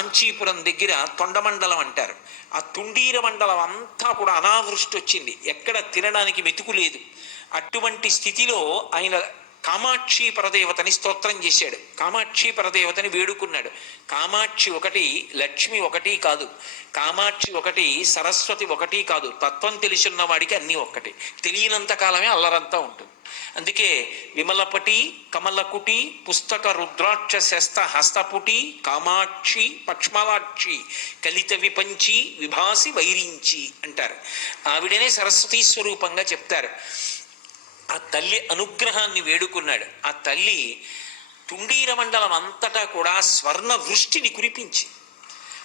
కాంచీపురం దగ్గర తొండమండలం అంటారు. ఆ తుండీర మండలం అంతా కూడా అనావృష్టి వచ్చింది. ఎక్కడ తినడానికి మెతుకు లేదు. అటువంటి స్థితిలో ఆయన కామాక్షి పరదేవతని స్తోత్రం చేశాడు. కామాక్షి పరదేవతని వేడుకున్నాడు. కామాక్షి ఒకటి లక్ష్మి ఒకటి కాదు. కామాక్షి ఒకటి సరస్వతి ఒకటి కాదు. తత్వం తెలిసున్న వాడికి అన్నీ ఒక్కటి. తెలియనంత కాలమే అల్లరంతా ఉంటుంది. అందుకే విమలపటి కమలకుటి పుస్తక రుద్రాక్ష శస్త హస్తపుటి కామాక్షి పక్ష్మలాక్షి కలిత విపంచి విభాసి వైరించి అంటారు. ఆవిడనే సరస్వతీ స్వరూపంగా చెప్తారు. ఆ తల్లి అనుగ్రహాన్ని వేడుకున్నాడు. ఆ తల్లి తుండీర మండలం అంతటా కూడా స్వర్ణ వృష్టిని కురిపించి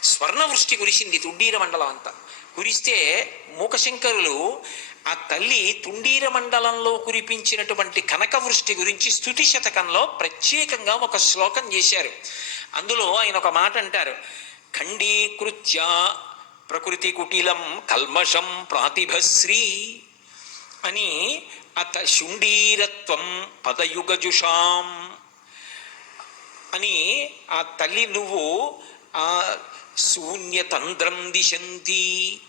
స్వర్ణ వృష్టి కురిసింది తుండీర మండలం అంతా. కురిస్తే మూకశంకరులు ఆ తల్లి తుండీర మండలంలో కురిపించినటువంటి కనక వృష్టి గురించి స్థుతి శతకంలో ప్రత్యేకంగా ఒక శ్లోకం చేశారు. అందులో ఆయన ఒక మాట అంటారు. ఖండీకృత్య ప్రకృతి కుటిలం కల్మషం ప్రాతిభశ్రీ అని అత శుండీరత్వం పదయుగజుషాం అని ఆ తల్లి నువ్వు ఆ శూన్యతంద్రం దిశంతి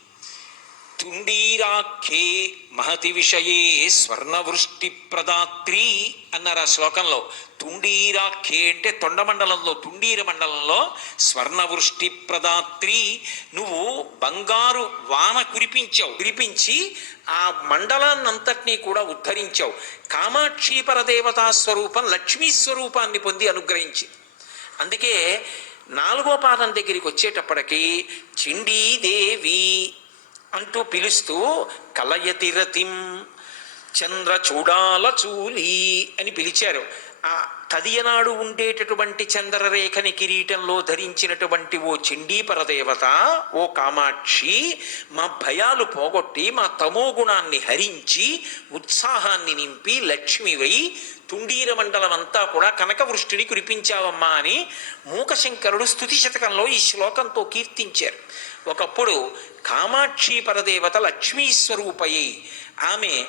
తుండీరాఖ్యే మహతి విషయే స్వర్ణవృష్టి ప్రదాత్రి అన్నారు ఆ శ్లోకంలో. తుండీరాఖ్యే అంటే తొండమండలంలో తుండీర మండలంలో స్వర్ణవృష్టి ప్రదాత్రి. నువ్వు బంగారు వాన కురిపించావు కురిపించి ఆ మండలాన్నంతటినీ కూడా ఉద్ధరించావు. కామాక్షి దేవతా స్వరూపం లక్ష్మీ స్వరూపాన్ని పొంది అనుగ్రహించి. అందుకే నాలుగో పాదం దగ్గరికి వచ్చేటప్పటికి చిండీదేవి అంటూ పిలుస్తూ కలయతిరతిం చంద్ర చూడాల చూలి అని పిలిచారు. ఆ తదియనాడు ఉండేటటువంటి చంద్రరేఖని కిరీటంలో ధరించినటువంటి ఓ చండీపరదేవత ఓ కామాక్షి మా భయాలు పోగొట్టి మా తమో గుణాన్ని హరించి ఉత్సాహాన్ని నింపి లక్ష్మివై తుండీర మండలం అంతా కూడా కనకవృష్టిని కురిపించావమ్మా అని మూకశంకరుడు స్థుతి శతకంలో ఈ శ్లోకంతో కీర్తించారు. ఒకప్పుడు కామాక్షి పరదేవత లక్ష్మీ స్వరూపయ్యి ఆమె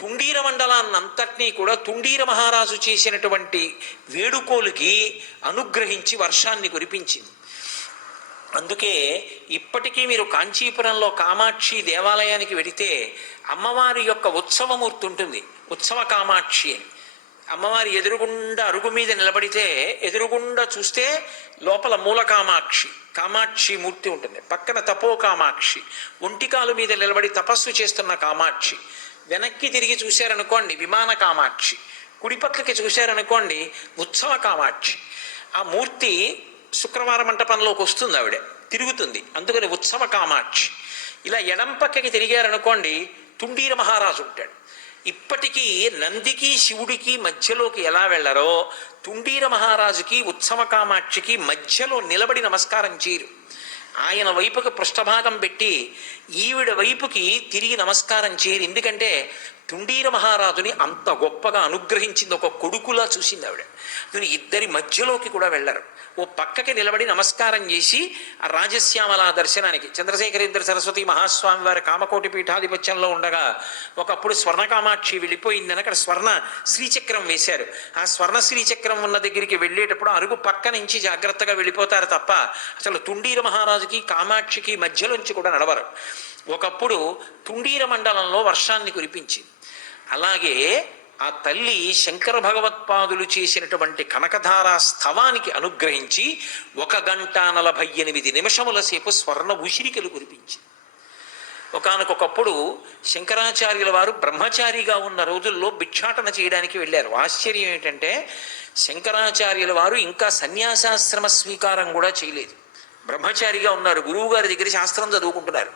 తుండీర మండలాన్నంతటినీ కూడా తుండీర మహారాజు చేసినటువంటి వేడుకోలుకి అనుగ్రహించి వర్షాన్ని కురిపించింది. అందుకే ఇప్పటికీ మీరు కాంచీపురంలో కామాక్షి దేవాలయానికి వెడితే అమ్మవారి యొక్క ఉత్సవమూర్తి ఉంటుంది. ఉత్సవ కామాక్షి అని. అమ్మవారి ఎదురుగుండా అరుగు మీద నిలబడితే ఎదురుగుండా చూస్తే లోపల మూల కామాక్షి కామాక్షి మూర్తి ఉంటుంది. పక్కన తపో కామాక్షి ఒంటికాలు మీద నిలబడి తపస్సు చేస్తున్న కామాక్షి. వెనక్కి తిరిగి చూశారనుకోండి విమాన కామాక్షి. కుడిపక్కకి చూశారనుకోండి ఉత్సవ కామాక్షి. ఆ మూర్తి శుక్రవార మంటపంలోకి వస్తుంది ఆవిడ తిరుగుతుంది. అందుకని ఉత్సవ కామాక్షి. ఇలా ఎడం పక్కకి తిరిగారనుకోండి తుండీర మహారాజు ఉంటాడు. ఇప్పటికీ నందికి శివుడికి మధ్యలోకి ఎలా వెళ్ళారో తుండీర మహారాజుకి ఉత్సవ కామాక్షికి మధ్యలో నిలబడి నమస్కారం చేయరు. ఆయన వైపుకి పృష్ఠభాగం పెట్టి ఈవిడ వైపుకి తిరిగి నమస్కారం చేయరు. ఎందుకంటే తుండీర మహారాజుని అంత గొప్పగా అనుగ్రహించింది ఒక కొడుకులా చూసింది ఆవిడ. ఇద్దరి మధ్యలోకి కూడా వెళ్ళరు. ఓ పక్కకి నిలబడి నమస్కారం చేసి ఆ రాజశ్యామల దర్శనానికి చంద్రశేఖరేంద్ర సరస్వతి మహాస్వామి వారి కామకోటి పీఠాధిపత్యంలో ఉండగా ఒకప్పుడు స్వర్ణకామాక్షి వెళ్ళిపోయిందని అక్కడ స్వర్ణ శ్రీచక్రం వేశారు. ఆ స్వర్ణ శ్రీచక్రం ఉన్న దగ్గరికి వెళ్ళేటప్పుడు అరుగు పక్క నుంచి జాగ్రత్తగా వెళ్ళిపోతారు తప్ప అసలు తుండీర మహారాజుకి కామాక్షికి మధ్యలోంచి కూడా నడవరు. ఒకప్పుడు తుండీర మండలంలో వర్షాన్ని కురిపించింది. అలాగే ఆ తల్లి శంకర భగవత్పాదులు చేసినటువంటి కనకధారా స్థవానికి అనుగ్రహించి ఒక గంట నలభై ఎనిమిది నిమిషముల సేపు స్వర్ణ ఉసిరికలు కురిపించింది. ఒకనకొకప్పుడు శంకరాచార్యుల వారు బ్రహ్మచారిగా ఉన్న రోజుల్లో భిక్షాటన చేయడానికి వెళ్ళారు. ఆశ్చర్యం ఏంటంటే శంకరాచార్యుల వారు ఇంకా సన్యాసాశ్రమ స్వీకారం కూడా చేయలేదు. బ్రహ్మచారిగా ఉన్నారు. గురువు గారి దగ్గర శాస్త్రం చదువుకుంటున్నారు.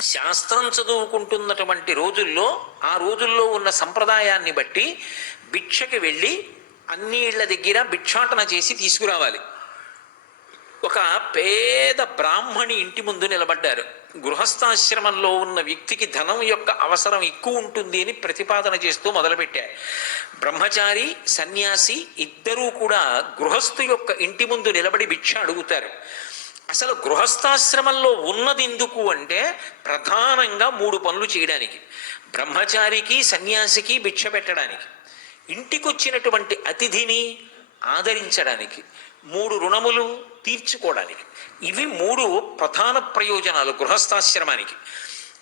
శాస్త్రం చదువుకుంటున్నటువంటి రోజుల్లో ఆ రోజుల్లో ఉన్న సంప్రదాయాన్ని బట్టి భిక్షకి వెళ్ళి అన్ని ఇళ్ళ దగ్గర భిక్షాటన చేసి తీసుకురావాలి. ఒక పేద బ్రాహ్మణి ఇంటి ముందు నిలబడ్డారు. గృహస్థాశ్రమంలో ఉన్న వ్యక్తికి ధనం యొక్క అవసరం ఎక్కువ ఉంటుంది అని ప్రతిపాదన చేస్తూ మొదలుపెట్టారు. బ్రహ్మచారి సన్యాసి ఇద్దరూ కూడా గృహస్థు యొక్క ఇంటి ముందు నిలబడి భిక్ష అడుగుతారు. అసలు గృహస్థాశ్రమంలో ఉన్నది ఎందుకు అంటే ప్రధానంగా మూడు పనులు చేయడానికి. బ్రహ్మచారికి సన్యాసికి భిక్ష పెట్టడానికి. ఇంటికొచ్చినటువంటి అతిథిని ఆదరించడానికి. మూడు రుణములు తీర్చుకోవడానికి. ఇవి మూడు ప్రధాన ప్రయోజనాలు గృహస్థాశ్రమానికి.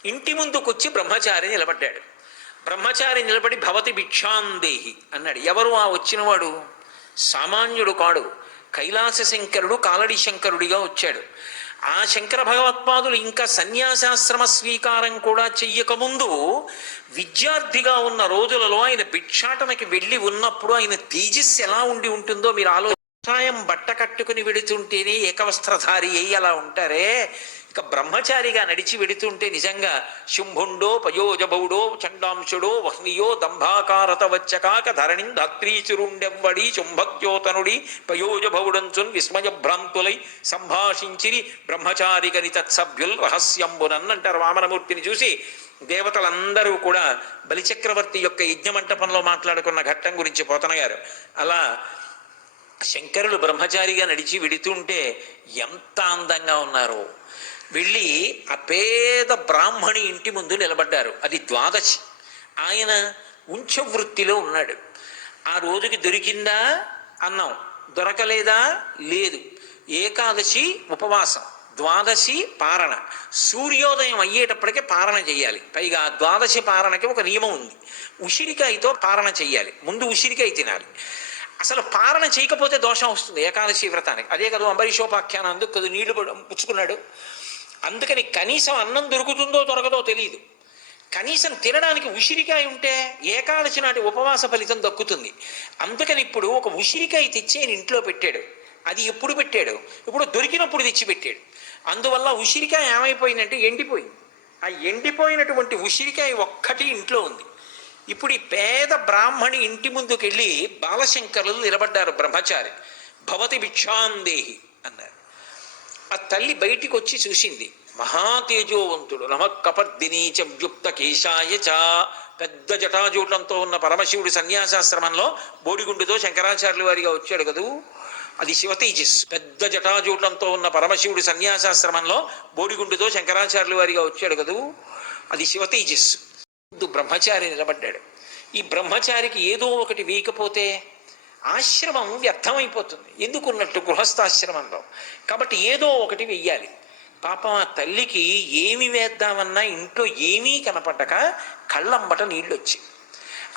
ఇంటి ముందుకొచ్చి బ్రహ్మచారి నిలబడ్డాడు. బ్రహ్మచారి నిలబడి భవతి భిక్షాందేహి అన్నాడు. ఎవరు ఆ వచ్చినవాడు? సామాన్యుడు కాడు. కైలాస శంకరుడు కాలడి శంకరుడిగా వచ్చాడు. ఆ శంకర భగవత్పాదులు ఇంకా సన్యాసాశ్రమ స్వీకారం కూడా చెయ్యకముందు విద్యార్థిగా ఉన్న రోజులలో ఆయన భిక్షాటనకి వెళ్ళి ఉన్నప్పుడు ఆయన తేజస్సు ఎలా ఉండి ఉంటుందో మీరు ఆలోచన. బట్ట కట్టుకుని వెడుతుంటేనే ఏకవస్త్రధారి అయ్యి అలా ఉంటారే. ఇక బ్రహ్మచారిగా నడిచి వెడుతుంటే నిజంగా శుంభుండో పయోజభవుడో చండాంశుడో వహ్నియో దంభాకారత వచ్చకాక ధరణి ధాత్రీచురుండెవ్వడి శుంభద్యోతనుడి పయోజబౌడంచున్ విస్మయభ్రాంతులై సంభాషించిరి బ్రహ్మచారిగని తత్సభ్యుల్ రహస్యంబునన్ అంటారు వామనమూర్తిని చూసి దేవతలందరూ కూడా బలిచక్రవర్తి యొక్క యజ్ఞమంటపంలో మాట్లాడుకున్న ఘట్టం గురించి పోతనగారు. అలా శంకరులు బ్రహ్మచారిగా నడిచి వెడుతుంటే ఎంత అందంగా ఉన్నారో. వెళ్ళి ఆ పేద బ్రాహ్మణి ఇంటి ముందు నిలబడ్డారు. అది ద్వాదశి. ఆయన ఉంచ వృత్తిలో ఉన్నాడు. ఆ రోజుకి దొరికిందా? అన్నం. దొరకలేదా? లేదు. ఏకాదశి ఉపవాసం. ద్వాదశి పారణ. సూర్యోదయం అయ్యేటప్పటికే పారణ చేయాలి. పైగా ద్వాదశి పారణకి ఒక నియమం ఉంది. ఉసిరికాయతో పారణ చెయ్యాలి ముందు ఉసిరికాయ తినాలి. అసలు పారణ చేయకపోతే దోషం వస్తుంది ఏకాదశి వ్రతానికి. అదే కదా అంబరీషోపాఖ్యానం అందుకు కొద్ది నీళ్ళు కూడా పుచ్చుకున్నాడు. అందుకని కనీసం అన్నం దొరుకుతుందో దొరకదో తెలియదు కనీసం తినడానికి ఉసిరికాయ ఉంటే ఏకాదశి నాటి ఉపవాస ఫలితం దక్కుతుంది. అందుకని ఇప్పుడు ఒక ఉసిరికాయ తెచ్చి ఆయన ఇంట్లో పెట్టాడు. అది ఎప్పుడు పెట్టాడు? ఇప్పుడు దొరికినప్పుడు తెచ్చి పెట్టాడు. అందువల్ల ఉసిరికాయ ఏమైపోయిందంటే ఎండిపోయింది. ఆ ఎండిపోయినటువంటి ఉసిరికాయ ఒక్కటి ఇంట్లో ఉంది. ఇప్పుడు ఈ పేద బ్రాహ్మణి ఇంటి ముందుకెళ్ళి బాలశంకరులు నిలబడ్డారు బ్రహ్మచారి. భవతి భిక్షాందేహి అన్నారు. ఆ తల్లి బయటికి వచ్చి చూసింది. మహాతేజోవంతుడు. నమ కపర్దినీచ వ్యుక్త కేశాయ చ. పెద్ద జటాజూటంతో ఉన్న పరమశివుడు సన్యాసాశ్రమంలో బోడిగుండుతో శంకరాచార్యుల వారిగా వచ్చాడు కదూ? అది శివతేజస్ పెద్ద జటాజూటంతో ఉన్న పరమశివుడు సన్యాసాశ్రమంలో బోడిగుండుతో శంకరాచార్యుల వారిగా వచ్చాడు కదూ? అది శివతేజస్ ముందు బ్రహ్మచారి నిలబడ్డాడు. ఈ బ్రహ్మచారికి ఏదో ఒకటి వీకపోతే ఆశ్రమం వ్యర్థమైపోతుంది. ఎందుకున్నట్టు గృహస్థాశ్రమంలో? కాబట్టి ఏదో ఒకటి వెయ్యాలి. పాపం ఆ తల్లికి ఏమి వేద్దామన్నా ఇంట్లో ఏమీ కనపడ్డక కళ్ళంబట నీళ్ళు వచ్చి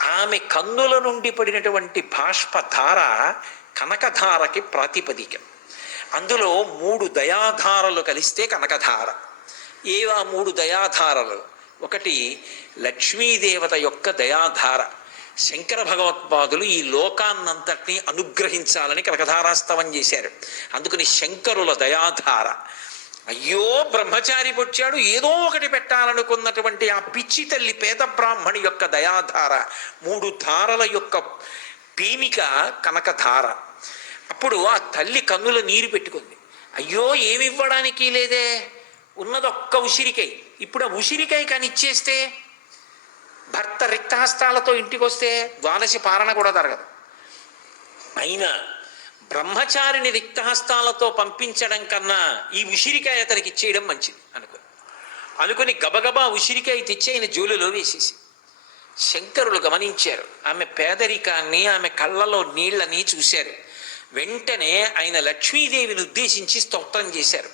ఆమె కన్నుల నుండి పడినటువంటి బాష్పధార కనకధారకి ప్రాతిపదిక. అందులో మూడు దయాధారలు కలిస్తే కనకధార. ఏవా మూడు దయాధారలు? ఒకటి లక్ష్మీదేవత యొక్క దయాధార. శంకర భగవత్పాదులు ఈ లోకాన్నంతటినీ అనుగ్రహించాలని కనకధారాస్తవం చేశారు. అందుకని శంకరుల దయాధార. అయ్యో బ్రహ్మచారి వచ్చాడు ఏదో ఒకటి పెట్టాలనుకున్నటువంటి ఆ పిచ్చి తల్లి పేద బ్రాహ్మణి యొక్క దయాధార మూడు ధారల యొక్క పీమిక కనకధార. అప్పుడు ఆ తల్లి కన్నుల నీరు పెట్టుకుంది. అయ్యో ఏమివ్వడానికి లేదే? ఉన్నదొక్క ఉసిరికై ఉసిరికాయ. ఇప్పుడు ఆ ఉసిరికాయ కానీ ఇచ్చేస్తే భర్త రిక్తహస్తాలతో ఇంటికి వస్తే ద్వాదశి పాలన కూడా జరగదు. అయినా బ్రహ్మచారిని రిక్తహస్తాలతో పంపించడం కన్నా ఈ ఉసిరికాయ అతనికి ఇచ్చేయడం మంచిది అనుకుని. అనుకుని గబగబా ఉసిరికాయ తెచ్చి ఆయన జోలులో వేసేసి శంకరులు గమనించారు. ఆమె పేదరికాన్ని ఆమె కళ్ళలో నీళ్ళని చూశారు. వెంటనే ఆయన లక్ష్మీదేవిని ఉద్దేశించి స్తోత్రం చేశారు.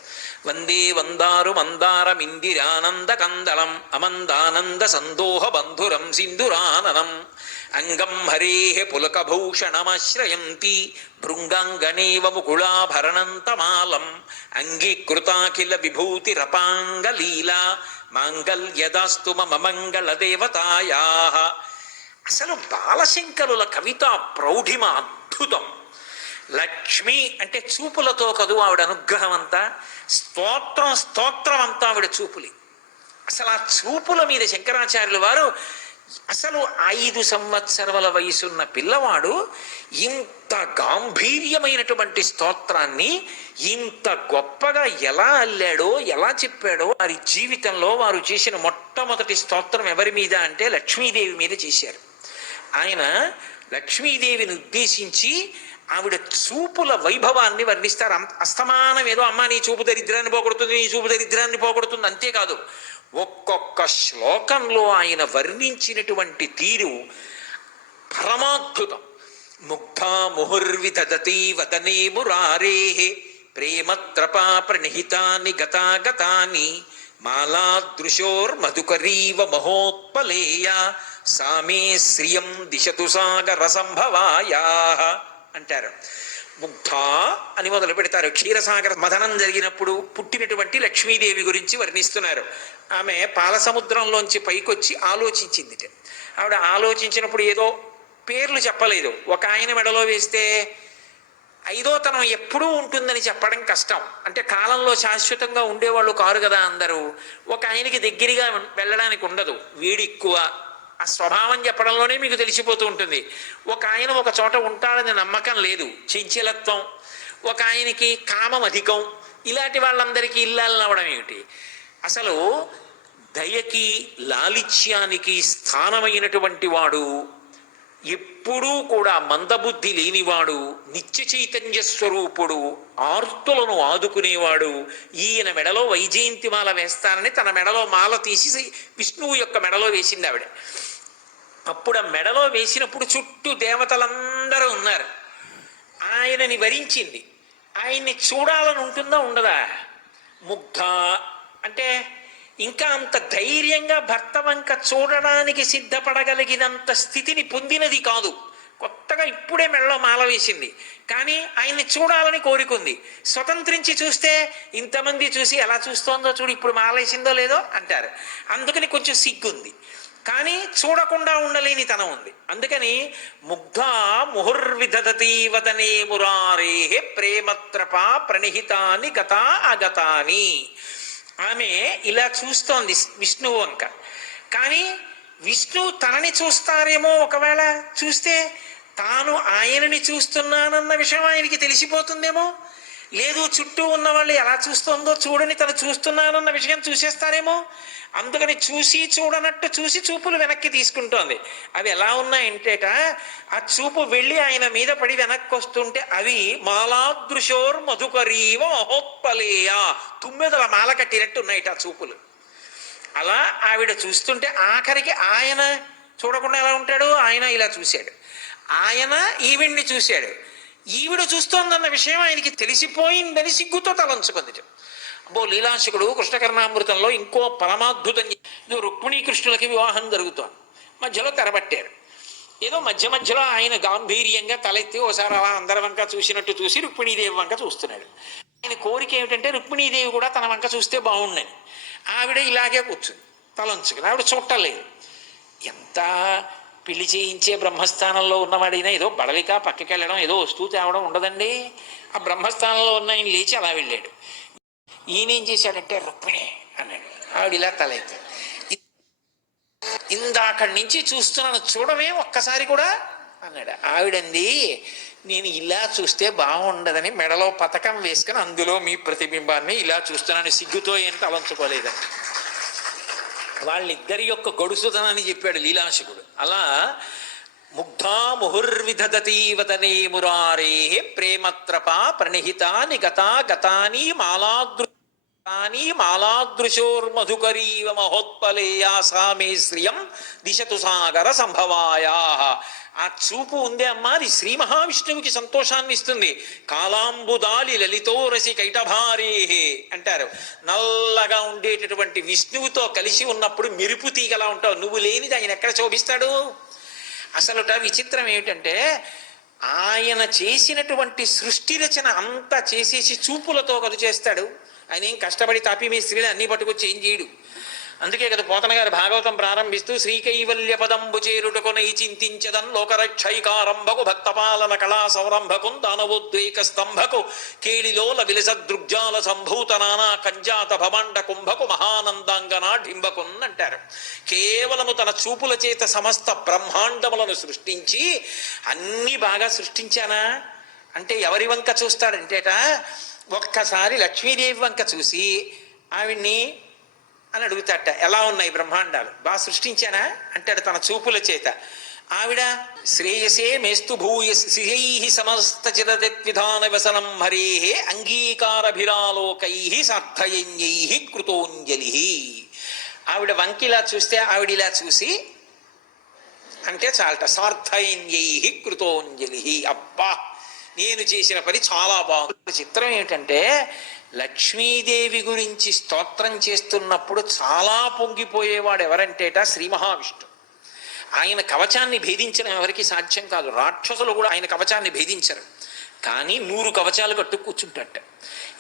వందే వందారు మందారమిందిరానంద కందళం అమందానంద సందోహ బంధురం సింధురాననం అంగం హరే పులకభూషణమాశ్రయంతి భృంగాంగణేవ ముకుళాభరణంతమాలం అంగీకృతాఖిల విభూతిరపాంగలీలా మాంగల్యదాస్తు మమ మంగళదేవతాయా. అసలు బాలశంకరుల కవిత ప్రౌఢిమ అద్భుతం. లక్ష్మి అంటే చూపులతో కదు ఆవిడ అనుగ్రహం అంతా స్తోత్రం స్తోత్రం అంతా ఆవిడ చూపులి. అసలు ఆ చూపుల మీద శంకరాచార్యుల వారు అసలు ఐదు సంవత్సరముల వయసున్న పిల్లవాడు ఇంత గాంభీర్యమైనటువంటి స్తోత్రాన్ని ఇంత గొప్పగా ఎలా అల్లాడో ఎలా చెప్పాడో వారి జీవితంలో వారు చేసిన మొట్టమొదటి స్తోత్రం ఎవరి మీద అంటే లక్ష్మీదేవి మీద చేశారు. ఆయన లక్ష్మీదేవిని ఉద్దేశించి ఆవిడ చూపుల వైభవాన్ని వర్ణిస్తారు. అం- అస్తమానం ఏదో అమ్మ నీ చూపు దరిద్రాన్ని పోగొడుతుంది నీ చూపు దరిద్రాన్ని పోగొడుతుంది. అంతేకాదు ఒక్కొక్క శ్లోకంలో ఆయన వర్ణించినటువంటి తీరు పరమాద్భుతం. ముగ్ధా ముహుర్విదతి వదనే మురారే ప్రేమత్రపా ప్రణిహితాని గతాగతాని మాలాదృశోర్మధుకరీవ మహోత్పలేయ సామే శ్రియం దిశతు సాగర సంభవాయా. అంటారు. ముగ్ధ అని మొదలు పెడతారు. క్షీరసాగర మదనం జరిగినప్పుడు పుట్టినటువంటి లక్ష్మీదేవి గురించి వర్ణిస్తున్నారు. ఆమె పాల సముద్రంలోంచి పైకొచ్చి ఆలోచించింది ఆవిడ ఆలోచించినప్పుడు ఏదో పేర్లు చెప్పలేదు. ఒక ఆయన మెడలో వేస్తే ఐదో తనం ఎప్పుడూ ఉంటుందని చెప్పడం కష్టం. అంటే కాలంలో శాశ్వతంగా ఉండేవాళ్ళు కారు కదా అందరూ. ఒక ఆయనకి దగ్గరగా వెళ్ళడానికి ఉండదు. వేడి ఎక్కువ. ఆ స్వభావం చెప్పడంలోనే మీకు తెలిసిపోతూ ఉంటుంది. ఒక ఆయన ఒక చోట ఉంటాడని నమ్మకం లేదు. చంచలత్వం ఒక ఆయనకి కామం అధికం ఇలాంటి వాళ్ళందరికీ ఇల్లాలని అవడం ఏమిటి? అసలు దయకి లాలిత్యానికి స్థానమైనటువంటి వాడు ఎప్పుడూ కూడా మందబుద్ధి లేనివాడు నిత్య చైతన్య స్వరూపుడు ఆర్తులను ఆదుకునేవాడు ఈయన మెడలో వైజయంతి మాల వేస్తానని తన మెడలో మాల తీసి విష్ణువు యొక్క మెడలో వేసింది ఆవిడ. అప్పుడు ఆ మెడలో వేసినప్పుడు చుట్టూ దేవతలందరూ ఉన్నారు. ఆయనని వరించింది. ఆయన్ని చూడాలని ఉంటుందా ఉండదా? ముగ్ధ. అంటే ఇంకా అంత ధైర్యంగా భర్త వంక చూడడానికి సిద్ధపడగలిగినంత స్థితిని పొందినది కాదు. కొత్తగా ఇప్పుడే మెడలో మాల వేసింది. కానీ ఆయన్ని చూడాలని కోరికుంది. స్వతంత్రించి చూస్తే ఇంతమంది చూసి ఎలా చూస్తోందో చూడు ఇప్పుడు మాల వేసిందో లేదో అంటారు. అందుకని కొంచెం సిగ్గుంది. కానీ చూడకుండా ఉండలేని తనం ఉంది అందుకని ముగ్ధ ముహుర్విదధతి వదనే మురారే ప్రేమత్రప ప్రణిహితాని గత అగతాని. ఆమె ఇలా చూస్తోంది విష్ణువు వంక కానీ విష్ణు తనని చూస్తారేమో ఒకవేళ చూస్తే తాను ఆయనని చూస్తున్నానన్న విషయం ఆయనకి తెలిసిపోతుందేమో? లేదు చుట్టూ ఉన్న వాళ్ళు ఎలా చూస్తోందో చూడని తను చూస్తున్నానన్న విషయం చూసేస్తారేమో? అందుకని చూసి చూడనట్టు చూసి చూపులు వెనక్కి తీసుకుంటోంది. అవి ఎలా ఉన్నాయంటేట ఆ చూపు వెళ్ళి ఆయన మీద పడి వెనక్కి వస్తుంటే అవి మాలాదృశోర్ మధుకరీవ మహోత్పలేయ. తుమ్మెదల మాల కట్టినట్టు ఉన్నాయిట ఆ చూపులు. అలా ఆవిడ చూస్తుంటే ఆఖరికి ఆయన చూడకుండా ఎలా ఉంటాడు? ఆయన ఇలా చూశాడు. ఆయన ఈవిడ్ని చూశాడు. ఈవిడ చూస్తోందన్న విషయం ఆయనకి తెలిసిపోయిందని సిగ్గుతో తలంచుకుంది అబ్బో లీలాశకుడు కృష్ణకర్ణామృతంలో ఇంకో పరమాద్భుతం నువ్వు రుక్మిణీ కృష్ణులకి వివాహం జరుగుతోంది. మధ్యలో తెరబట్టారు. ఏదో మధ్య మధ్యలో ఆయన గాంభీర్యంగా తలెత్తి ఓసారి అలా అందరి వంక చూసినట్టు చూసి రుక్మిణీదేవి వంక చూస్తున్నాడు. ఆయన కోరిక ఏమిటంటే రుక్మిణీదేవి కూడా తన వంక చూస్తే బాగుండని. ఆవిడ ఇలాగే కూర్చుంది. తలంచుకుని ఆవిడ చూడలేదు ఎంత పెళ్ళి చేయించే బ్రహ్మస్థానంలో ఉన్నవాడైనా ఏదో బడలిక పక్కకి వెళ్ళడం ఏదో వస్తువు తేవడం ఉండదండి. ఆ బ్రహ్మస్థానంలో ఉన్న ఆయన లేచి అలా వెళ్ళాడు. ఈయనేం చేశాడంటే రుక్మిణి అన్నాడు. ఆవిడ ఇలా తలైతే ఇందాకడి నుంచి చూస్తున్నాను చూడమే ఒక్కసారి కూడా అన్నాడు. ఆవిడంది నేను ఇలా చూస్తే బాగుండదని మెడలో పథకం వేసుకుని అందులో మీ ప్రతిబింబాన్ని ఇలా చూస్తున్నాను సిగ్గుతో ఏం తలంచుకోలేదని. వాళ్ళిద్దరి యొక్క గొడుసుతనని చెప్పాడు లీలాశకుడు. అలా ముగ్ధా ముహుర్విధదతీవతనే మురారే ప్రేమత్రప ప్రణిహితాని గతా గతాని మాలాదృ కానీ మాలాదృశోర్మధుకరీవ మహోత్పలేయా సామే శ్రియం దిశతు సాగర సంభవాయా. ఆ చూపు ఉందే అమ్మా అది శ్రీ మహావిష్ణువుకి సంతోషాన్ని ఇస్తుంది. కాలాంబుదాలి లలితోరసి కైటభారీ అంటారు. నల్లగా ఉండేటటువంటి విష్ణువుతో కలిసి ఉన్నప్పుడు మెరుపు తీగలా ఉంటావు. నువ్వు లేనిది ఆయన ఎక్కడ శోభిస్తాడు? అసలుట విచిత్రం ఏమిటంటే ఆయన చేసినటువంటి సృష్టి రచన అంతా చేసేసి చూపులతో కదు చేస్తాడు ఆయన ఏం కష్టపడి తాపి మీ స్త్రీలు అన్ని పట్టుకొచ్చి ఏం చేయడు. అందుకే కదా పోతన గారు భాగవతం ప్రారంభిస్తూ శ్రీకైవల్య పదంబు చేరుటకొనై చింతించదన్ లోకరక్షైకారంభకు భక్తపాలన కళా సంరంభకు దానవోద్వేక స్తంభకు కేళిలోల విలస దృగ్జాల సంభూత నానా కంజాత భమండ కుంభకు మహానందాంగనా డింబకున్ అంటారు కేవలము తన చూపుల చేత సమస్త బ్రహ్మాండములను సృష్టించి అన్నీ బాగా సృష్టించానా? అంటే ఎవరి వంక చూస్తాడంటేట ఒక్కసారి లక్ష్మీదేవి వంక చూసి ఆవిడ్ని అని అడుగుతాట ఎలా ఉన్నాయి బ్రహ్మాండాలు? బాగా సృష్టించానా? అంటాడు తన చూపుల చేత. ఆవిడ శ్రేయసే మేస్తు భూయ శ్రియై సమస్త చిరదత్విధాన వ్యసనం హరే అంగీకారభిరాలోకై సార్థయన్యై కృతోంజలి. ఆవిడ వంకిలా చూస్తే ఆవిడిలా చూసి అంటే చాలట సార్థయన్యై కృతోంజలి. అబ్బా! నేను చేసిన పని చాలా బాగుంది. చిత్రం ఏమిటంటే లక్ష్మీదేవి గురించి స్తోత్రం చేస్తున్నప్పుడు చాలా పొంగిపోయేవాడు ఎవరంటేట శ్రీ మహావిష్ణు. ఆయన కవచాన్ని భేదించడం ఎవరికి సాధ్యం కాదు. రాక్షసులు కూడా ఆయన కవచాన్ని భేదించరు. కానీ నూరు కవచాలు కట్టు కూర్చుంటాట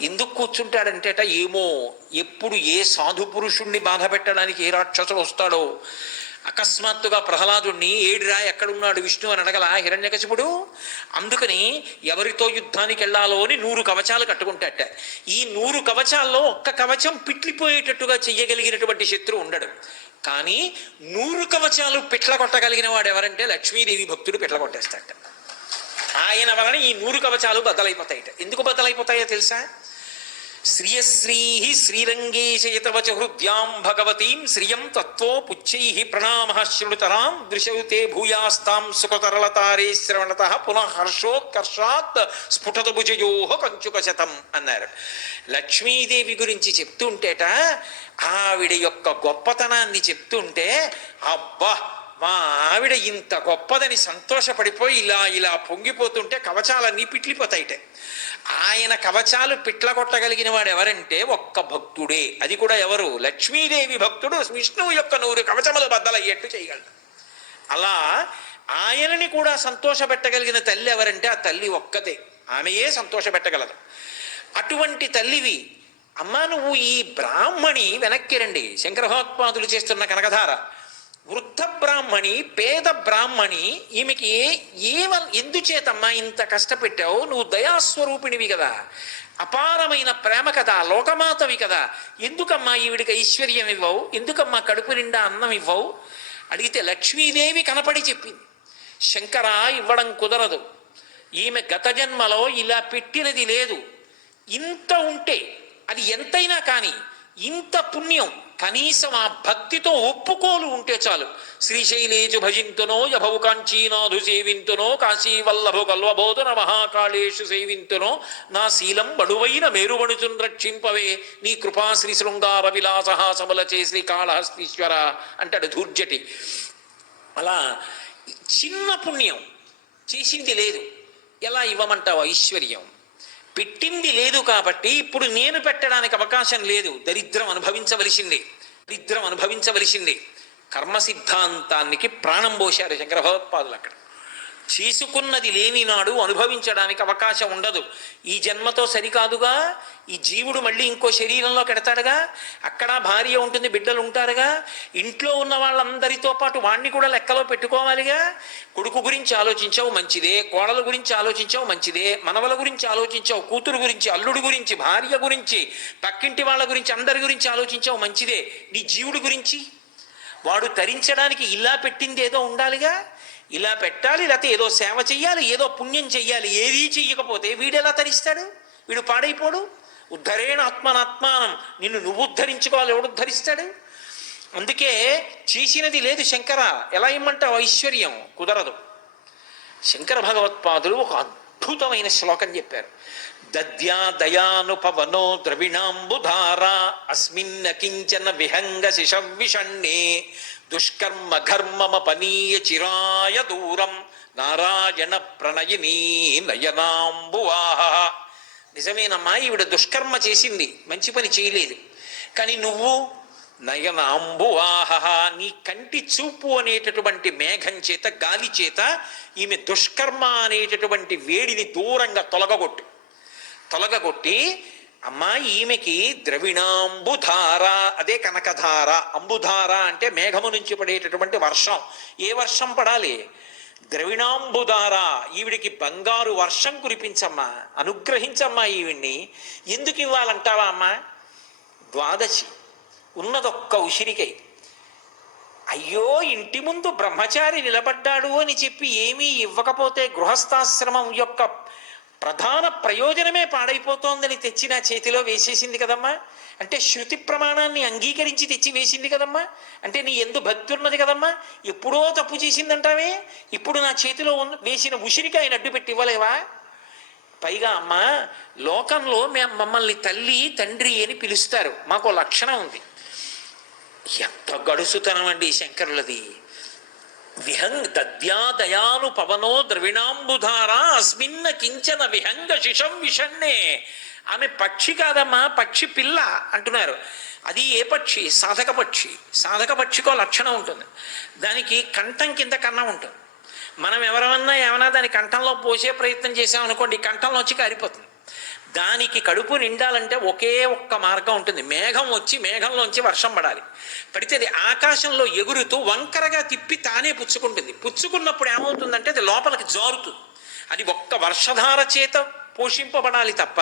ఎందుకు కూర్చుంటాడంటేట ఏమో ఎప్పుడు ఏ సాధు పురుషుణ్ణి బాధ పెట్టడానికి ఏ రాక్షసుడు వస్తాడో అకస్మాత్తుగా ప్రహ్లాదుణ్ణి ఏడిరా ఎక్కడున్నాడు విష్ణు అని అడగల హిరణ్యకశిపుడు? అందుకని ఎవరితో యుద్ధానికి వెళ్ళాలో అని నూరు కవచాలు కట్టుకుంటాట. ఈ నూరు కవచాల్లో ఒక్క కవచం పిట్లిపోయేటట్టుగా చెయ్యగలిగినటువంటి శత్రువు ఉండడు. కానీ నూరు కవచాలు పిట్ల కొట్టగలిగిన వాడు ఎవరంటే లక్ష్మీదేవి భక్తుడు పిట్ల కొట్టేస్తాట ఆయన వలన ఈ నూరు కవచాలు బద్దలైపోతాయట. ఎందుకు బద్దలైపోతాయో తెలుసా? శ్రియశ్రీ శ్రీరంగేశయతవచ హృద్యాం భగవతీం శ్రియం తత్వోపుచ్చై ప్రణామ శృణుతరాం దృశౌతే భూయాస్తాం సుఖతరళతారే శ్రవణత పునఃహర్షోత్కర్షాత్ స్ఫుటత భుజయో కంచుకశతం అన్నారు. లక్ష్మీదేవి గురించి చెప్తుంటేట ఆవిడ యొక్క గొప్పతనాన్ని చెప్తుంటే అబ్బా మా ఆవిడ ఇంత గొప్పదని సంతోషపడిపోయి ఇలా ఇలా పొంగిపోతుంటే కవచాలన్నీ పిట్లిపోతాయిటే. ఆయన కవచాలు పిట్ల కొట్టగలిగిన వాడు ఎవరంటే ఒక్క భక్తుడే. అది కూడా ఎవరు? లక్ష్మీదేవి భక్తుడు విష్ణువు యొక్క నూరు కవచములు బద్దలయ్యేట్టు చేయగలడు. అలా ఆయనని కూడా సంతోషపెట్టగలిగిన తల్లి ఎవరంటే ఆ తల్లి ఒక్కతే. ఆమెయే సంతోషపెట్టగలదు. అటువంటి తల్లివి అమ్మా నువ్వు ఈ బ్రాహ్మణి వెనక్కి రండి. శంకరభగవత్పాదులు చేస్తున్న కనకధార. వృద్ధ బ్రాహ్మణి పేద బ్రాహ్మణి ఈమెకి ఏ ఏమ ఎందుచేతమ్మా ఇంత కష్టపెట్టావు? నువ్వు దయాస్వరూపిణివి కదా. అపారమైన ప్రేమ కదా లోకమాతవి కదా. ఎందుకమ్మా ఈవిడికి ఐశ్వర్యం ఇవ్వవు? ఎందుకమ్మా కడుపు నిండా అన్నం ఇవ్వవు? అడిగితే లక్ష్మీదేవి కనపడి చెప్పింది. శంకర ఇవ్వడం కుదరదు. ఈమె గత జన్మలో ఇలా పెట్టినది లేదు. ఇంత ఉంటే అది ఎంతైనా కానీ ఇంత పుణ్యం కనీసం ఆ భక్తితో ఒప్పుకోలు ఉంటే చాలు. శ్రీశైలేజు భజింతునో యభవు కాంచీనాథు సేవింతునో కాశీవల్లభు కల్వబోధన మహాకాళేషు సేవింతునో నా శీలం బడువైన మేరువణుచున్ రక్షింపవే. నీ కృపా శ్రీ శృంగార విలాసహాసముల చేసి కాళహస్తీశ్వర అంటాడు ధూర్జటి. అలా చిన్న పుణ్యం చేసింది లేదు. ఎలా ఇవ్వమంటావు? ఐశ్వర్యం. పెట్టింది లేదు కాబట్టి ఇప్పుడు నేను పెట్టడానికి అవకాశం లేదు. దరిద్రం అనుభవించవలసింది. దరిద్రం అనుభవించవలసింది. కర్మ సిద్ధాంతానికి ప్రాణం పోశారు శంకర భగవత్పాదులు అక్కడ. చేసుకున్నది లేని నాడు అనుభవించడానికి అవకాశం ఉండదు. ఈ జన్మతో సరికాదుగా ఈ జీవుడు మళ్ళీ ఇంకో శరీరంలో కడతాడుగా అక్కడ భార్య ఉంటుంది బిడ్డలు ఉంటారుగా ఇంట్లో ఉన్న వాళ్ళందరితో పాటు వాణ్ణి కూడా లెక్కలో పెట్టుకోవాలిగా. కొడుకు గురించి ఆలోచించావు మంచిదే. కోడల గురించి ఆలోచించావు మంచిదే. మనవల గురించి ఆలోచించావు కూతురు గురించి అల్లుడు గురించి భార్య గురించి పక్కింటి వాళ్ళ గురించి అందరి గురించి ఆలోచించావు మంచిదే. నీ జీవుడు గురించి వాడు తరించడానికి ఇలా పెట్టింది ఏదో ఉండాలిగా. ఇలా పెట్టాలి లేకపోతే ఏదో సేవ చెయ్యాలి ఏదో పుణ్యం చెయ్యాలి ఏదీ చెయ్యకపోతే వీడెలా తరిస్తాడు వీడు పాడైపోడు? ఉద్ధరేణ ఆత్మనాత్మానం. నిన్ను నువ్వు ఉద్ధరించుకోవాలి ఎవడు ఉద్ధరిస్తాడు? అందుకే చేసినది లేదు శంకర. ఎలా ఇమ్మంటావు? ఐశ్వర్యం కుదరదు. శంకర భగవత్పాదులు ఒక అద్భుతమైన శ్లోకం చెప్పారు. దద్యా దయానుపవనో ద్రవిణాంబుధారా అస్మిన్న కించన విహంగ శిషవిషణ్ణే దుష్కర్మ ఘర్మమపనీయ చిరాయ దూరం నారాయణ ప్రణయినీ నయనాంబువాహ నిజమేనమ్మా ఈవిడ దుష్కర్మ చేసింది మంచి పని చేయలేదు. కానీ నువ్వు నయనాంబువాహ నీ కంటి చూపు అనేటటువంటి మేఘం చేత గాలి చేత ఈమె దుష్కర్మ అనేటటువంటి వేడిని దూరంగా తొలగగొట్టు. తొలగగొట్టి అమ్మా ఈమెకి ద్రవిణాంబుధార అదే కనకధార. అంబుధార అంటే మేఘము నుంచి పడేటటువంటి వర్షం. ఏ వర్షం పడాలి? ద్రవిణాంబుధార. ఈవిడికి బంగారు వర్షం కురిపించమ్మా. అనుగ్రహించమ్మా ఈవిడ్ని. ఎందుకు ఇవ్వాలంటావా అమ్మా? ద్వాదశి. ఉన్నదొక్క ఉసిరికై. అయ్యో ఇంటి ముందు బ్రహ్మచారి నిలబడ్డాడు అని చెప్పి ఏమీ ఇవ్వకపోతే గృహస్థాశ్రమం యొక్క ప్రధాన ప్రయోజనమే పాడైపోతోందని తెచ్చి నా చేతిలో వేసేసింది కదమ్మా. అంటే శృతి ప్రమాణాన్ని అంగీకరించి తెచ్చి వేసింది కదమ్మా. అంటే నీ ఎందు భక్తి ఉన్నది కదమ్మా. ఎప్పుడో తప్పు చేసిందంటావే? ఇప్పుడు నా చేతిలో ఉన్న వేసిన ఉసిరికాయని అడ్డు పెట్టి ఇవ్వలేవా? పైగా అమ్మ లోకంలో మేము మమ్మల్ని తల్లి తండ్రి అని పిలుస్తారు. మాకు ఓ లక్షణం ఉంది. ఎంత గడుసుతనం అండి శంకరులది. విహంగ్ దద్యాదయాను పవనో ద్రవిణాంబుధారా అస్మిన్న కించన విహంగ శిషం విషణ్ణే. ఆమె పక్షి కాదమ్మా పక్షి పిల్ల అంటున్నారు. అది ఏ పక్షి? సాధక పక్షి. సాధక పక్షికో లక్షణం ఉంటుంది. దానికి కంఠం కింద కన్నం ఉంటుంది. మనం ఎవరమన్నా ఏమన్నా దాని కంఠంలో పోసే ప్రయత్నం చేసామనుకోండి కంఠంలోంచి కారిపోతుంది. దానికి కడుపు నిండాలంటే ఒకే ఒక్క మార్గం ఉంటుంది. మేఘం వచ్చి మేఘంలోంచి వర్షం పడాలి. పడితే అది ఆకాశంలో ఎగురుతూ వంకరగా తిప్పి తానే పుచ్చుకుంటుంది. పుచ్చుకున్నప్పుడు ఏమవుతుందంటే అది లోపలికి జారుతుంది. అది ఒక్క వర్షధార చేత పోషింపబడాలి తప్ప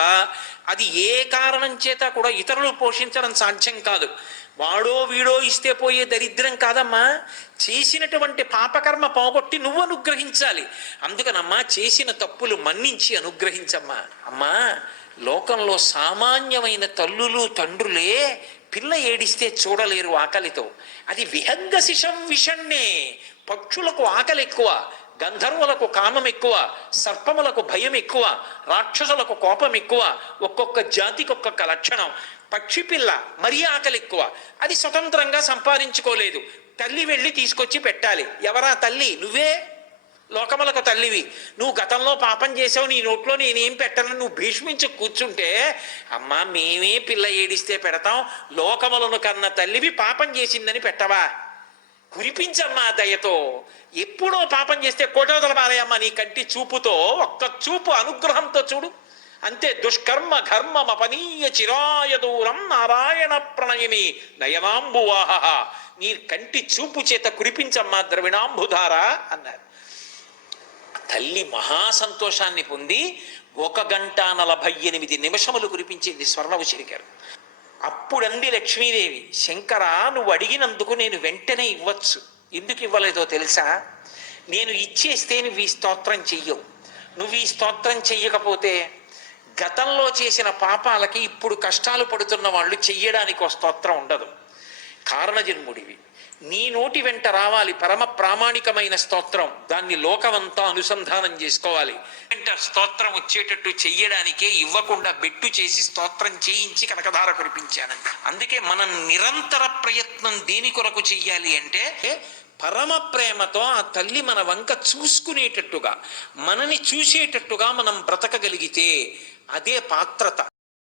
అది ఏ కారణం చేత కూడా ఇతరులు పోషించడం సాధ్యం కాదు. వాడో వీడో ఇస్తే పోయే దరిద్రం కాదమ్మా. చేసినటువంటి పాపకర్మ పోగొట్టి నువ్వు అనుగ్రహించాలి. అందుకనమ్మా చేసిన తప్పులు మన్నించి అనుగ్రహించమ్మా. అమ్మా లోకంలో సామాన్యమైన తల్లులు తండ్రులే పిల్ల ఏడిస్తే చూడలేరు ఆకలితో. అది విహంగ శిషం విషణ్ణే. పక్షులకు ఆకలి ఎక్కువ గంధర్వులకు కామం ఎక్కువ సర్పములకు భయం ఎక్కువ రాక్షసులకు కోపం ఎక్కువ ఒక్కొక్క జాతికి ఒక్కొక్క లక్షణం. పక్షి పిల్ల మరీ ఆకలి ఎక్కువ. అది స్వతంత్రంగా సంపాదించుకోలేదు. తల్లి వెళ్ళి తీసుకొచ్చి పెట్టాలి. ఎవరా తల్లి? నువ్వే? లోకములకు తల్లివి. నువ్వు గతంలో పాపం చేసావు నీ నోట్లో నేనేం పెట్టను నువ్వు భీష్మించి కూర్చుంటే అమ్మా మేమే పిల్ల ఏడిస్తే పెడతాం లోకములను కన్న తల్లివి పాపం చేసిందని పెట్టవా? కురిపించమ్మా దయతో. ఎప్పుడో పాపం చేస్తే కోటోదల బాలయ్యమ్మ నీ కంటి చూపుతో ఒక్క చూపు అనుగ్రహంతో చూడు. అంతే దుష్కర్మ ఘర్మమపనీయ చిరాయ దూరం నారాయణ ప్రణయిని నయనాంబువాహ. నీ కంటి చూపు చేత కురిపించమ్మా ద్రవిణాంబుధార అన్నారు. తల్లి మహాసంతోషాన్ని పొంది ఒక గంట నలభై ఎనిమిది నిమిషములు కురిపించింది స్వర్ణవశిరి గారు అప్పుడంది లక్ష్మీదేవి శంకర నువ్వు అడిగినందుకు నేను వెంటనే ఇవ్వచ్చు. ఎందుకు ఇవ్వలేదో తెలుసా? నేను ఇచ్చేస్తే నువ్వు ఈ స్తోత్రం చెయ్యవు. నువ్వు ఈ స్తోత్రం చెయ్యకపోతే గతంలో చేసిన పాపాలకి ఇప్పుడు కష్టాలు పడుతున్న వాళ్ళు చెయ్యడానికి ఒక స్తోత్రం ఉండదు. కారణజన్ముడివి. నీ నోటి వెంట రావాలి పరమ ప్రామాణికమైన స్తోత్రం. దాన్ని లోకమంతా అనుసంధానం చేసుకోవాలి. వెంట స్తోత్రం వచ్చేటట్టు చెయ్యడానికే ఇవ్వకుండా బెట్టు చేసి స్తోత్రం చేయించి కనకధార కురిపించానండి అందుకే మనం నిరంతర ప్రయత్నం దేని కొరకు చెయ్యాలి అంటే పరమ ప్రేమతో ఆ తల్లి మన వంక చూసుకునేటట్టుగా మనని చూసేటట్టుగా మనం బ్రతకగలిగితే అదే పాత్రత.